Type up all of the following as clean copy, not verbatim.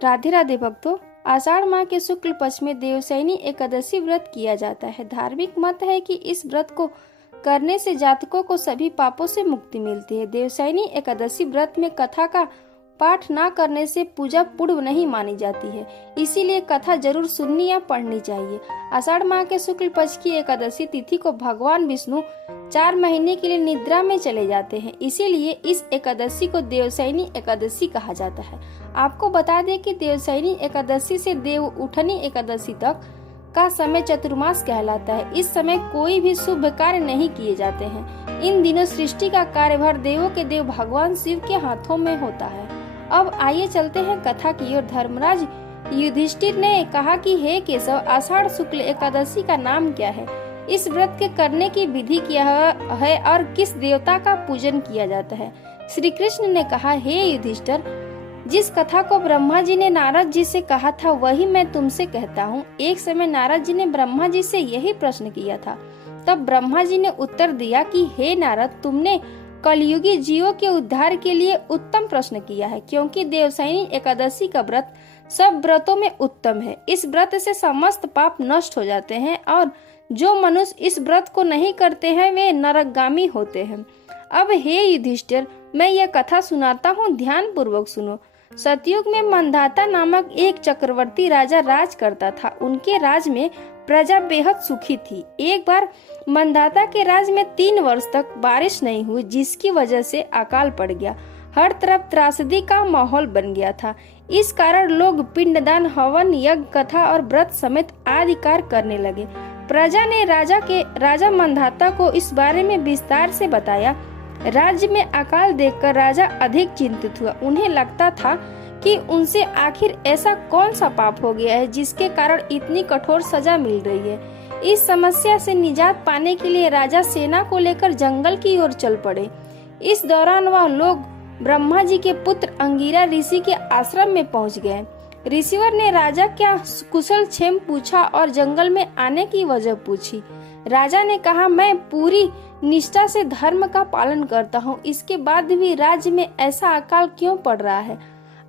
राधे राधे भक्तों, आषाढ़ माह के शुक्ल पक्ष में देवशयनी एकादशी व्रत किया जाता है। धार्मिक मत है कि इस व्रत को करने से जातकों को सभी पापों से मुक्ति मिलती है। देवशयनी एकादशी व्रत में कथा का पाठ न करने से पूजा पूर्ण नहीं मानी जाती है, इसीलिए कथा जरूर सुननी या पढ़नी चाहिए। आषाढ़ माह के शुक्ल पक्ष की एकादशी तिथि को भगवान विष्णु 4 महीने के लिए निद्रा में चले जाते हैं, इसीलिए इस एकादशी को देवशयनी एकादशी कहा जाता है। आपको बता दें कि देवशयनी एकादशी से देव उठनी एकादशी तक का समय चतुर्मास कहलाता है। इस समय कोई भी शुभ कार्य नहीं किए जाते हैं। इन दिनों सृष्टि का कार्यभार देवों के देव भगवान शिव के हाथों में होता है। अब आइए चलते हैं कथा की ओर। धर्मराज युधिष्ठिर ने कहा कि हे केशव, आषाढ़ शुक्ल एकादशी का नाम क्या है, इस व्रत के करने की विधि क्या है और किस देवता का पूजन किया जाता है। श्री कृष्ण ने कहा, हे युधिष्ठिर, जिस कथा को ब्रह्मा जी ने नारद जी से कहा था वही मैं तुमसे कहता हूँ। एक समय नारद जी ने ब्रह्मा जी से यही प्रश्न किया था। तब ब्रह्मा जी ने उत्तर दिया कि हे नारद, तुमने कलयुगी जीवों के उद्धार के लिए उत्तम प्रश्न किया है, क्योंकि देवशयनी एकादशी का व्रत सब व्रतों में उत्तम है। इस व्रत से समस्त पाप नष्ट हो जाते हैं और जो मनुष्य इस व्रत को नहीं करते हैं वे नरकगामी होते हैं। अब हे युधिष्ठिर, मैं यह कथा सुनाता हूँ, ध्यान पूर्वक सुनो। सतयुग में मंधाता नामक एक चक्रवर्ती राजा राज करता था। उनके राज में प्रजा बेहद सुखी थी। एक बार मंधाता के राज में 3 वर्ष तक बारिश नहीं हुई, जिसकी वजह से अकाल पड़ गया। हर तरफ त्रासदी का माहौल बन गया था। इस कारण लोग पिंडदान, हवन, यज्ञ, कथा और व्रत समेत आदि कार्य करने लगे। प्रजा ने राजा मंधाता को इस बारे में विस्तार से बताया। राज्य में अकाल देखकर राजा अधिक चिंतित हुआ। उन्हें लगता था कि उनसे आखिर ऐसा कौन सा पाप हो गया है जिसके कारण इतनी कठोर सजा मिल रही है। इस समस्या से निजात पाने के लिए राजा सेना को लेकर जंगल की ओर चल पड़े। इस दौरान वह लोग ब्रह्मा जी के पुत्र अंगिरा ऋषि के आश्रम में पहुंच गए। ऋषिवर ने राजा क्या कुशल क्षेम पूछा और जंगल में आने की वजह पूछी। राजा ने कहा, मैं पूरी निष्ठा से धर्म का पालन करता हूँ, इसके बाद भी राज्य में ऐसा अकाल क्यों पड़ रहा है?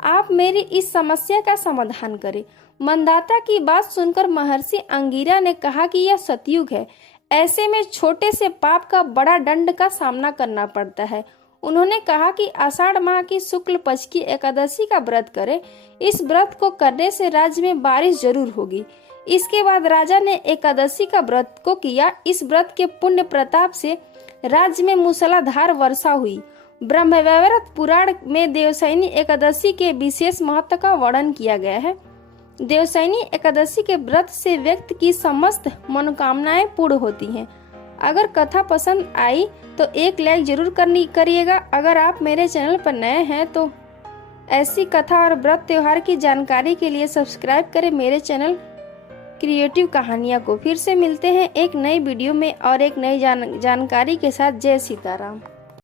आप मेरी इस समस्या का समाधान करें। मंदाता की बात सुनकर महर्षि अंगिरा ने कहा कि यह सतयुग है, ऐसे में छोटे से पाप का बड़ा दंड का सामना करना पड़ता है। उन्होंने कहा कि आषाढ़ माह की शुक्ल पक्ष की एकादशी का व्रत करें। इस व्रत को करने से राज्य में बारिश जरूर होगी। इसके बाद राजा ने एकादशी का व्रत को किया। इस व्रत के पुण्य प्रताप से राज्य में मूसलाधार वर्षा हुई। ब्रह्मवैवर्त पुराण में देवशयनी एकादशी के विशेष महत्व का वर्णन किया गया है। देवशयनी एकादशी के व्रत से व्यक्ति की समस्त मनोकामनाएं पूर्ण होती हैं। अगर कथा पसंद आई तो एक लाइक जरूर करिएगा। अगर आप मेरे चैनल पर नए हैं तो ऐसी कथा और व्रत त्योहार की जानकारी के लिए सब्सक्राइब करें मेरे चैनल क्रिएटिव कहानियाँ को। फिर से मिलते हैं एक नई वीडियो में और एक नई जानकारी के साथ। जय सीताराम।